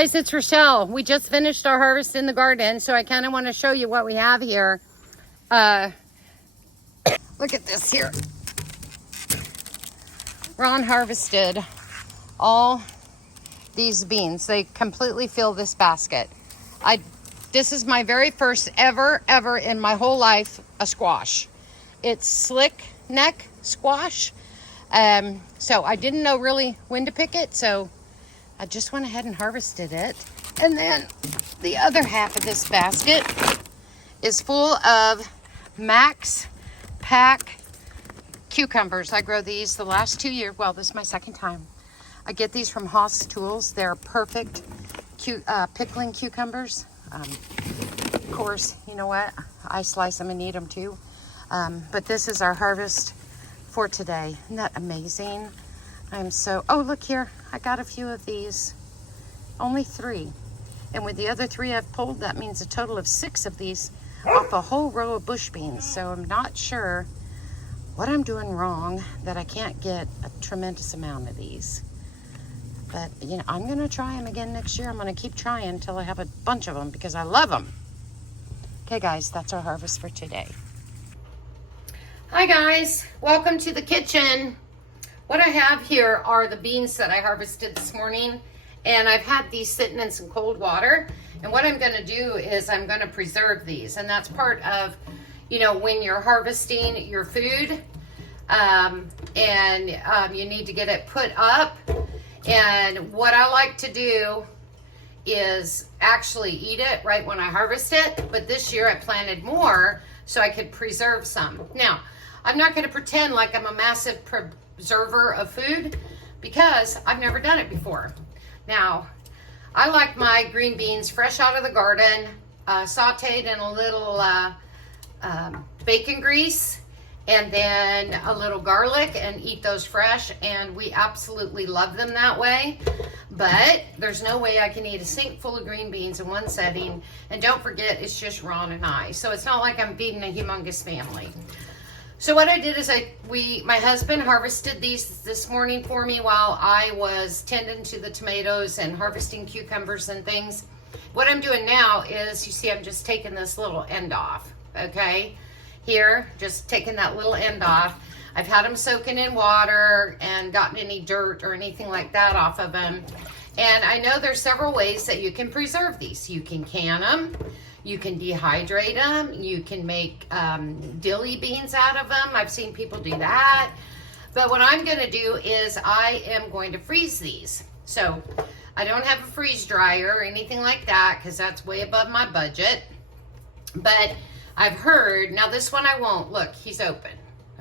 guys, it's Rochelle. We just finished our harvest in the garden, so I kind of want to show you what we have here. Look at this here. Ron harvested all these beans. They completely fill this basket. This is my very first ever in my whole life a squash. It's slick neck squash. So I didn't know really when to pick it, so I just went ahead and harvested it. And then the other half of this basket is full of Max Pack cucumbers. I grow these the last 2 years. Well, this is my second time. I get these from Haas Tools. They're perfect pickling cucumbers. Of course, you know what? I slice them and eat them too. But this is our harvest for today. Isn't that amazing? Oh, look here. I got a few of these. Only 3. And with the other 3 I've pulled, that means a total of 6 of these off a whole row of bush beans. So I'm not sure what I'm doing wrong that I can't get a tremendous amount of these. But, you know, I'm going to try them again next year. I'm going to keep trying until I have a bunch of them because I love them. Okay, guys, that's our harvest for today. Hi, guys. Welcome to the kitchen. What I have here are the beans that I harvested this morning. And I've had these sitting in some cold water. And what I'm going to do is I'm going to preserve these. And that's part of, you know, when you're harvesting your food. You need to get it put up. And what I like to do is actually eat it right when I harvest it. But this year I planted more so I could preserve some. Now, I'm not going to pretend like I'm a massive preserver of food because I've never done it before. Now, I like my green beans fresh out of the garden, sauteed in a little bacon grease, and then a little garlic, and eat those fresh, and we absolutely love them that way. But there's no way I can eat a sink full of green beans in one setting. And don't forget, it's just Ron and I, so it's not like I'm feeding a humongous family. So what I did is my husband harvested these this morning for me while I was tending to the tomatoes and harvesting cucumbers and things. What I'm doing now is, you see, I'm just taking this little end off, okay? Here, just taking that little end off. I've had them soaking in water and gotten any dirt or anything like that off of them. And I know there's several ways that you can preserve these. You can can them. You can dehydrate them. You can make dilly beans out of them. I've seen people do that. But what I'm going to do is I am going to freeze these. So I don't have a freeze dryer or anything like that because that's way above my budget. But I've heard, now this one I won't. Look, he's open.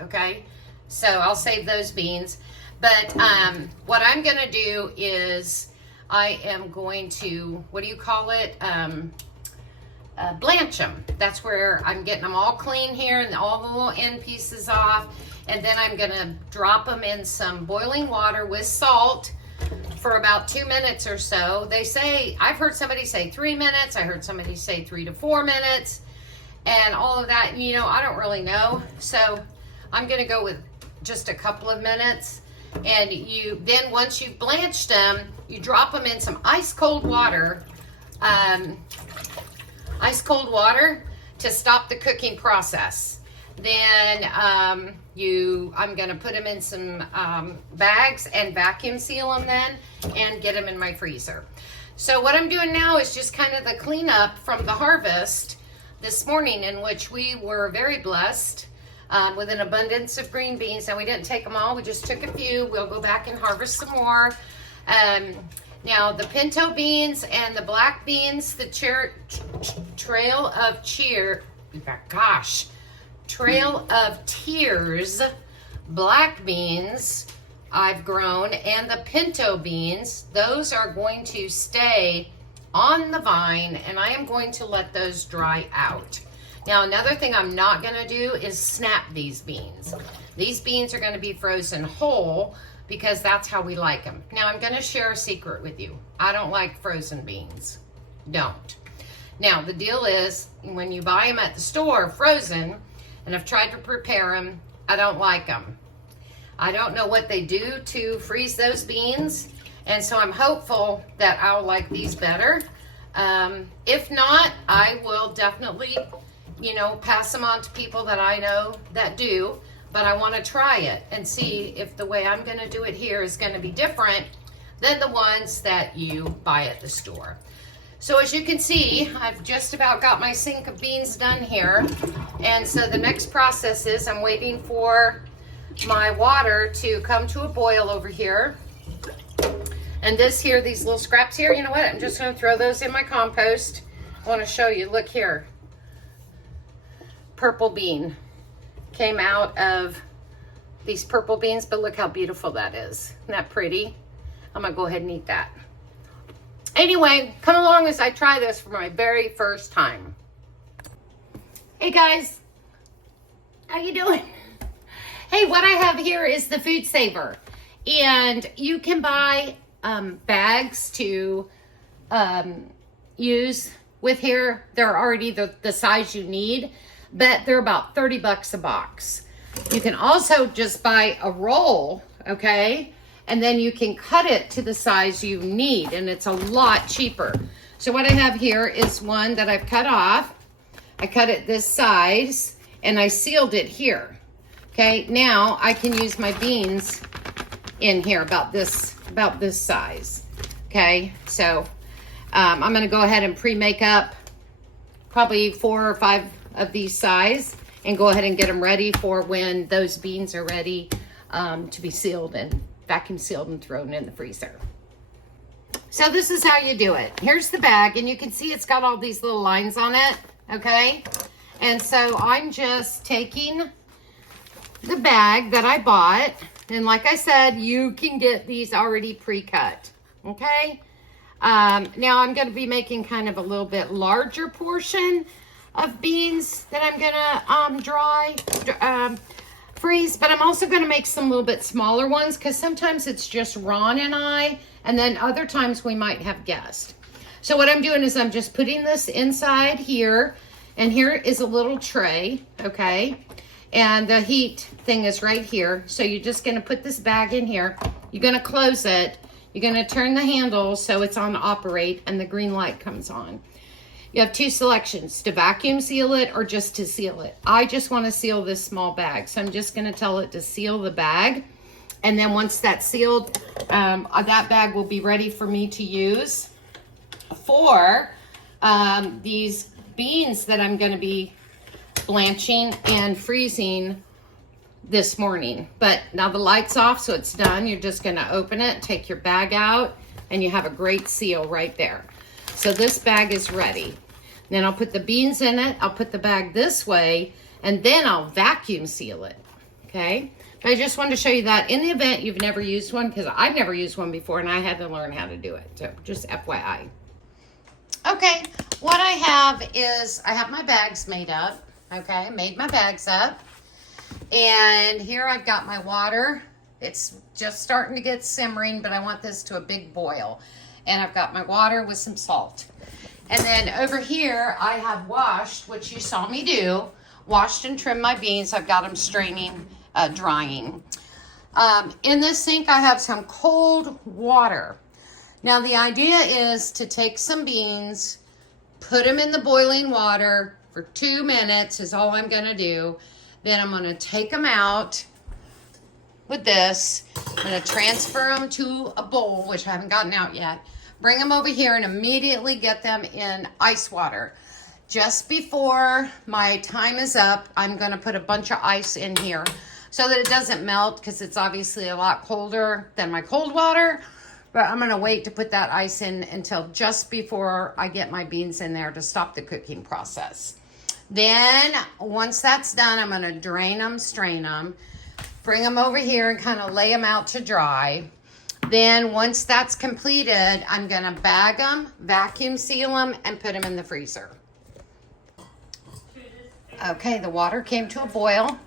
Okay? So I'll save those beans. But what I'm going to do is I am going to, what do you call it? Blanch them. That's where I'm getting them all clean here and all the little end pieces off. And then I'm going to drop them in some boiling water with salt for about 2 minutes or so. They say, I've heard somebody say 3 minutes. I heard somebody say 3 to 4 minutes and all of that. You know, I don't really know. So I'm going to go with just a couple of minutes. And then once you've blanched them, you drop them in some ice cold water. Ice cold water to stop the cooking process. Then I'm going to put them in some bags and vacuum seal them then and get them in my freezer. So what I'm doing now is just kind of the cleanup from the harvest this morning, in which we were very blessed with an abundance of green beans. Now, we didn't take them all. We just took a few. We'll go back and harvest some more. Now, the pinto beans and the black beans, the Trail of Tears black beans I've grown, and the pinto beans, those are going to stay on the vine, and I am going to let those dry out. Now, another thing I'm not going to do is snap these beans. These beans are going to be frozen whole because that's how we like them. Now, I'm going to share a secret with you. I don't like frozen beans. Don't. Now, the deal is, when you buy them at the store frozen, and I've tried to prepare them, I don't like them. I don't know what they do to freeze those beans, And so I'm hopeful that I'll like these better. If not, I will definitely, you know, pass them on to people that I know that do. But I want to try it and see if the way I'm going to do it here is going to be different than the ones that you buy at the store. So as you can see, I've just about got my sink of beans done here. And so the next process is I'm waiting for my water to come to a boil over here. And this here, these little scraps here, you know what? I'm just going to throw those in my compost. I want to show you. Look here. Purple bean came out of these purple beans, but look how beautiful that is. Isn't that pretty? I'm going to go ahead and eat that. Anyway, come along as I try this for my very first time. Hey guys, how you doing? Hey, what I have here is the Food Saver. And you can buy bags to use with here. They're already the size you need, but they're about 30 bucks a box. You can also just buy a roll, okay? And then you can cut it to the size you need, and it's a lot cheaper. So what I have here is one that I've cut off. I cut it this size, and I sealed it here. Okay, now I can use my beans in here about this size. Okay, so I'm gonna go ahead and pre-make up probably 4 or 5 of these size and go ahead and get them ready for when those beans are ready to be sealed and vacuum sealed and thrown in the freezer. So this is how you do it. Here's the bag, and you can see it's got all these little lines on it, okay? And so I'm just taking the bag that I bought, and like I said, you can get these already pre-cut, okay? Now I'm gonna be making kind of a little bit larger portion of beans that I'm gonna freeze, but I'm also going to make some little bit smaller ones because sometimes it's just Ron and I, and then other times we might have guests. So what I'm doing is I'm just putting this inside here, and here is a little tray, okay? And the heat thing is right here. So you're just going to put this bag in here. You're going to close it. You're going to turn the handle so it's on operate and the green light comes on. You have 2 selections, to vacuum seal it or just to seal it. I just want to seal this small bag, so I'm just going to tell it to seal the bag. And then once that's sealed, that bag will be ready for me to use for these beans that I'm going to be blanching and freezing this morning. But now the light's off, so it's done. You're just going to open it, take your bag out, and you have a great seal right there. So this bag is ready. Then I'll put the beans in it. I'll put the bag this way, and then I'll vacuum seal it, okay? But I just wanted to show you that in the event you've never used one, because I've never used one before, and I had to learn how to do it. So just FYI. Okay, what I have is I have my bags made up, okay? I made my bags up. And here I've got my water. It's just starting to get simmering, but I want this to a big boil. And I've got my water with some salt. And then over here, I have washed, which you saw me do, washed and trimmed my beans. I've got them straining, drying. In this sink, I have some cold water. Now, the idea is to take some beans, put them in the boiling water for 2 minutes is all I'm gonna do. Then I'm gonna take them out with this. I'm gonna transfer them to a bowl, which I haven't gotten out yet. Bring them over here and immediately get them in ice water. Just before my time is up, I'm going to put a bunch of ice in here so that it doesn't melt because it's obviously a lot colder than my cold water. But I'm going to wait to put that ice in until just before I get my beans in there to stop the cooking process. Then once that's done, I'm going to drain them, strain them, bring them over here and kind of lay them out to dry. Then once that's completed, I'm gonna bag them, vacuum seal them, and put them in the freezer. Okay, the water came to a boil.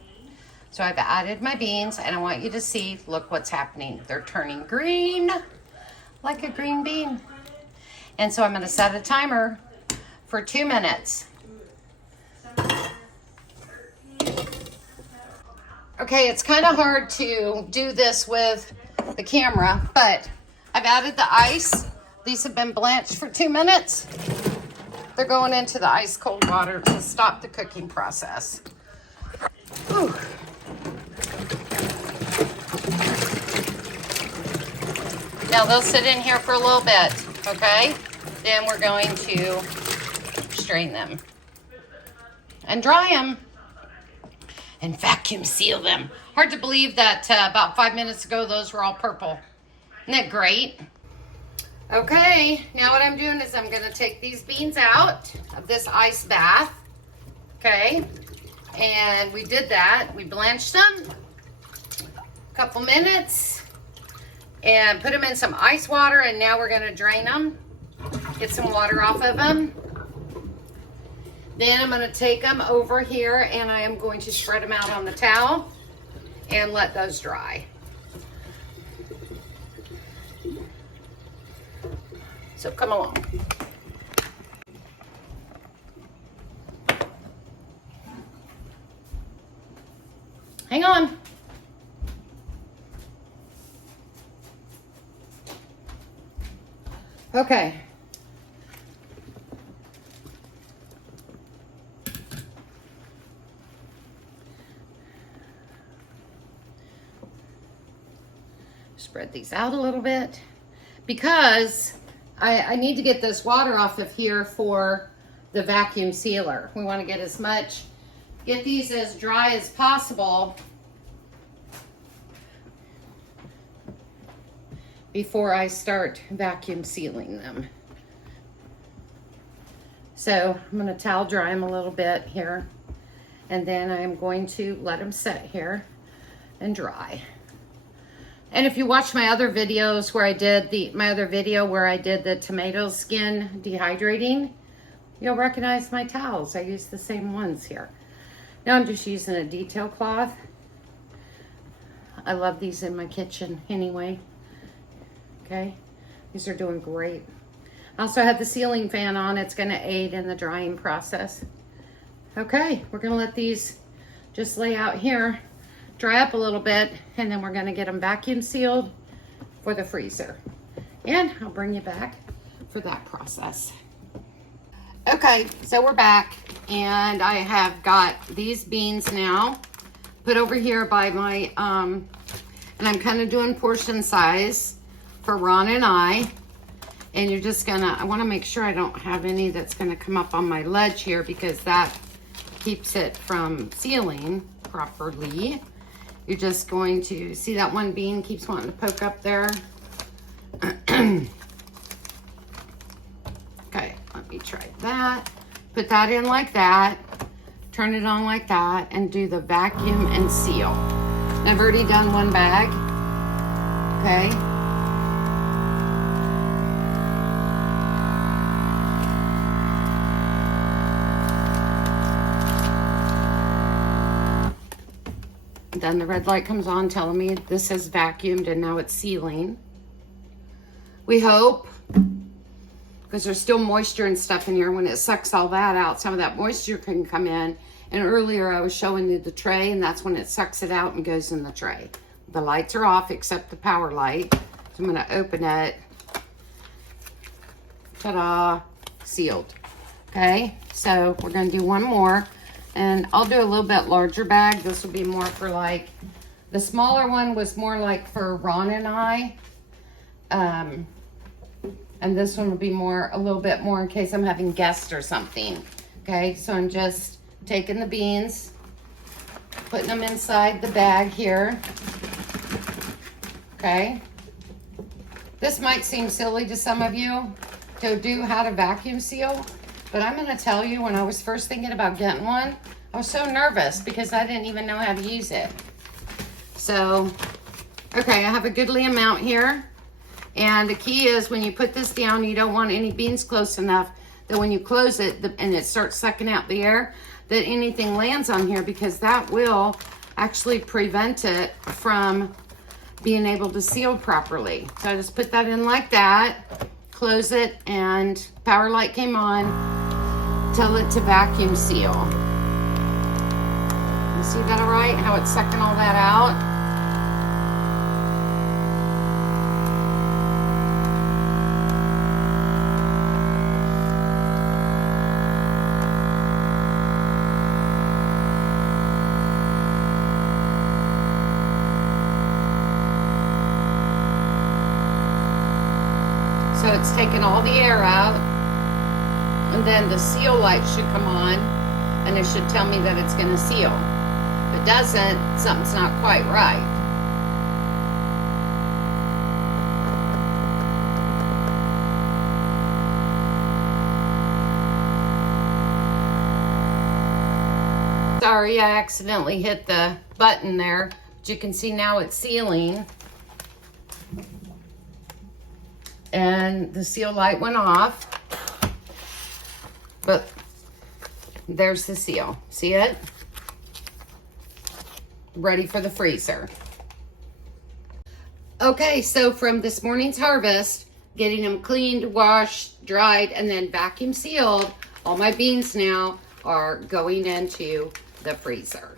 So I've added my beans, and I want you to see, look what's happening. They're turning green, like a green bean. And so I'm gonna set a timer for 2 minutes. Okay, it's kind of hard to do this with the camera, but I've added the ice. These have been blanched for 2 minutes. They're going into the ice cold water to stop the cooking process. Whew. Now they'll sit in here for a little bit, okay? Then we're going to strain them and dry them and vacuum seal them. Hard to believe that about 5 minutes ago, those were all purple. Isn't that great? Okay, now what I'm doing is I'm gonna take these beans out of this ice bath, okay? And we did that. We blanched them a couple minutes and put them in some ice water, and now we're gonna drain them, get some water off of them. Then I'm gonna take them over here and I am going to spread them out on the towel and let those dry. So come along. Hang on. Okay. Spread these out a little bit because I need to get this water off of here for the vacuum sealer. We want to get these as dry as possible before I start vacuum sealing them. So I'm going to towel dry them a little bit here, and then I'm going to let them set here and dry. And if you watch my other videos where I did my other video where I did the tomato skin dehydrating, you'll recognize my towels. I use the same ones here. Now I'm just using a detail cloth. I love these in my kitchen anyway. Okay, these are doing great. I also have the ceiling fan on. It's gonna aid in the drying process. Okay, we're gonna let these just lay out here, dry up a little bit, and then we're gonna get them vacuum sealed for the freezer. And I'll bring you back for that process. Okay, so we're back, and I have got these beans now put over here by my, and I'm kind of doing portion size for Ron and I. And you're just gonna, I wanna make sure I don't have any that's gonna come up on my ledge here because that keeps it from sealing properly. You're just going to see that one bean keeps wanting to poke up there. Okay, let me try that. Put that in like that, turn it on like that, and do the vacuum and seal. I've already done one bag, okay? Then the red light comes on telling me this has vacuumed and now it's sealing. We hope, because there's still moisture and stuff in here. When it sucks all that out, some of that moisture can come in. And earlier I was showing you the tray, and that's when it sucks it out and goes in the tray. The lights are off except the power light. So I'm gonna open it. Ta-da, sealed. Okay, so we're gonna do one more. And I'll do a little bit larger bag. This will be more for like, the smaller one was more like for Ron and I. And this one will be more, a little bit more in case I'm having guests or something. Okay, so I'm just taking the beans, putting them inside the bag here. Okay. This might seem silly to some of you to do how to vacuum seal. But I'm gonna tell you, when I was first thinking about getting one, I was so nervous because I didn't even know how to use it. So, okay, I have a goodly amount here. And the key is when you put this down, you don't want any beans close enough that when you close it and it starts sucking out the air, that anything lands on here, because that will actually prevent it from being able to seal properly. So I just put that in like that, close it, and power light came on. Tell it to vacuum seal. You see that all right? How it's sucking all that out? So it's taken all the air out. And then the seal light should come on, and it should tell me that it's going to seal. If it doesn't, something's not quite right. Sorry, I accidentally hit the button there, but you can see now it's sealing. And the seal light went off, but there's the seal. See it? Ready for the freezer. Okay, so from this morning's harvest, getting them cleaned, washed, dried, and then vacuum sealed, all my beans now are going into the freezer.